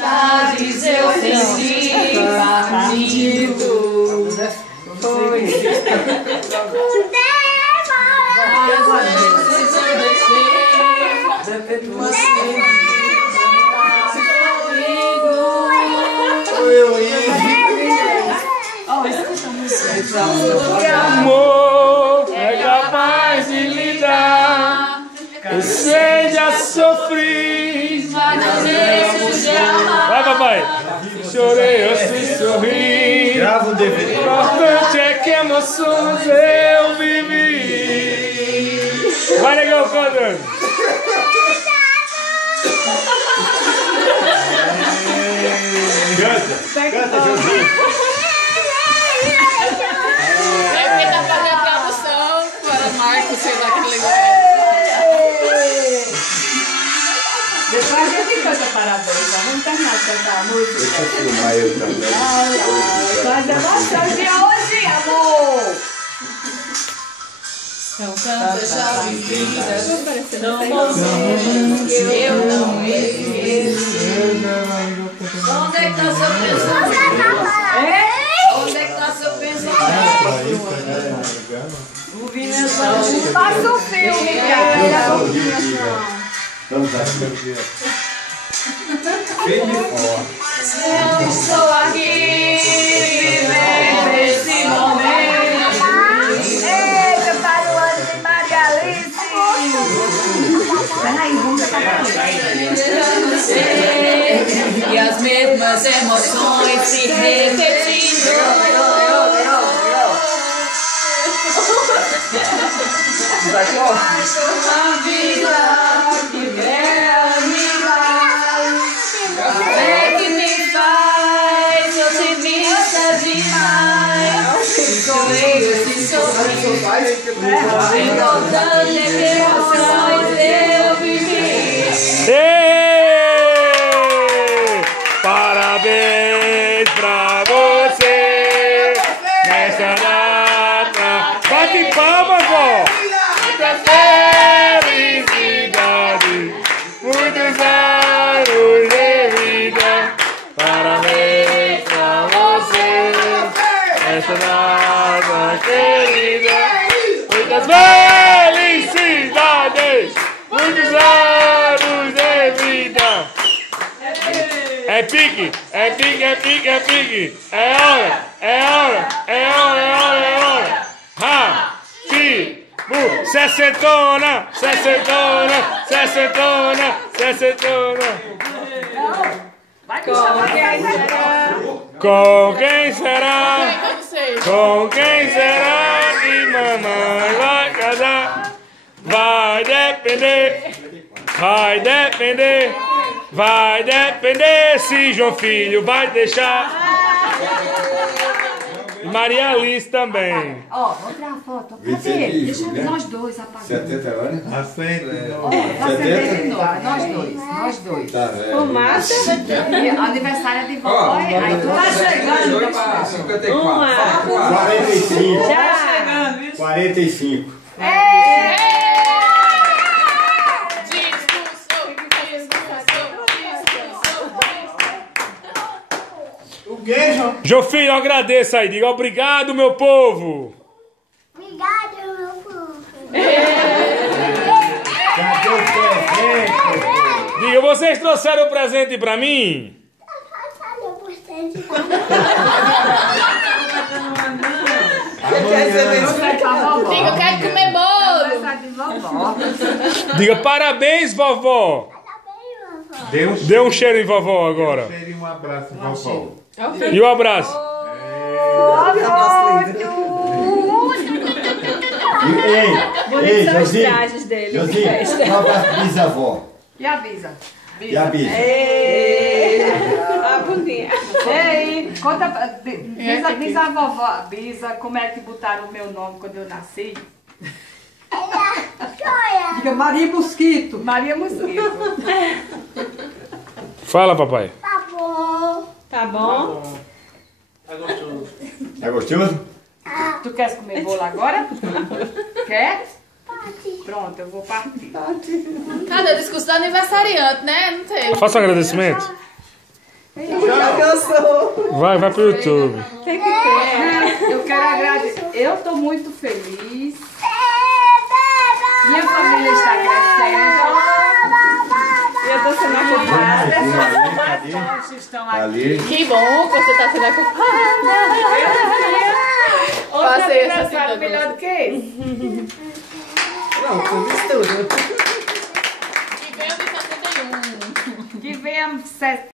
saudades eu senti partido. Foi. Várias vezes eu deixei amor é capaz de lidar. Eu sei, já sofri. Vai, papai. Chorei, eu se sorri. Grava o DVD. O importante é que emoções eu vivi. Vai, negão, cantando. Canta, Josinho. É porque tá fazendo tradução para Marcos, sei lá que legal. Depois a gente canta parabéns, vamos terminar de cantar a música. Deixa eu filmar eu também. Faz emoção de hoje, amor! São tantas chaves vidas, são momentos que eu não me esqueço. Onde é que tá seu pensamento? Onde é que tá seu pensamento? Passa o filme, cara! Vamos lá. Firme e forte. Eu estou aqui vivendo esse momento. Eita, para o ano de Maria Alice! Peraí, vamos cantar. E as mesmas emoções se repetindo. Uma vida que ela me faz, café que me faz otimista demais. Chorei, eu se sorri, recordando que emoções eu vivi. Ei! Parabéns pra você nessa data. Bate palmas, vó! Muita felicidade, muitos anos de vida. Parabéns pra você nessa data querida. Muitas felicidades, muitos anos de vida. É pique, é pique, é pique, é pique. É hora, é hora, é hora, é hora, é hora. Ha, ti, mu, sessentona, sessentona, sessentona, sessentona. Vai que chama quem será? Com quem será? Eu não sei. Com quem será que mamãe vai casar? Vai depender, vai depender, vai depender se João Filho vai deixar. E Maria Alice também. Ó, vamos tirar a foto. 26 Cadê? dias, Deixa né? nós dois apagar. 70 anos? Ó, vai acender de novo. Nós dois, nós dois. Tá velho. E aniversário de vovó. Aí tu tá chegando. 54. 45. Já chegando, viu? 45. O quê, João? João Filho, agradeça aí. Diga obrigado, meu povo. Obrigado, meu povo. Cadê o presente? Diga, vocês trouxeram o presente pra mim? Passado por cento. Diga, eu quero comer bolo. Aniversário de vovó. Diga parabéns, vovó. Dê um cheiro em vovó agora. E um abraço, vovó. E um abraço. Ei, Josinho. Josinho, um abraço pro bisavó. E avisa. E a bisa. Ei, conta, diz a vovó, Bisa, como é que botaram o meu nome quando eu nasci? Diga Maria Mosquito. Maria Mosquito. Fala, papai. Tá bom. Tá bom? Tá gostoso? Tu queres comer bolo agora? Quer? Pode. Pronto, eu vou partir. Cadê o discurso do aniversariante, né? Não tem. Faça um agradecimento. Dançou. Vai pro YouTube. Tem que ter. Eu quero agradecer. Eu estou muito feliz. Minha família está crescendo. Eu estou sendo acompanhada. Essas estão aqui. Ali. Que bom que você tá sendo acompanhada. Outra Passei essa aniversário segunda. melhor do que esse. Não, tudo isso tudo. Que venha o 61. Que venha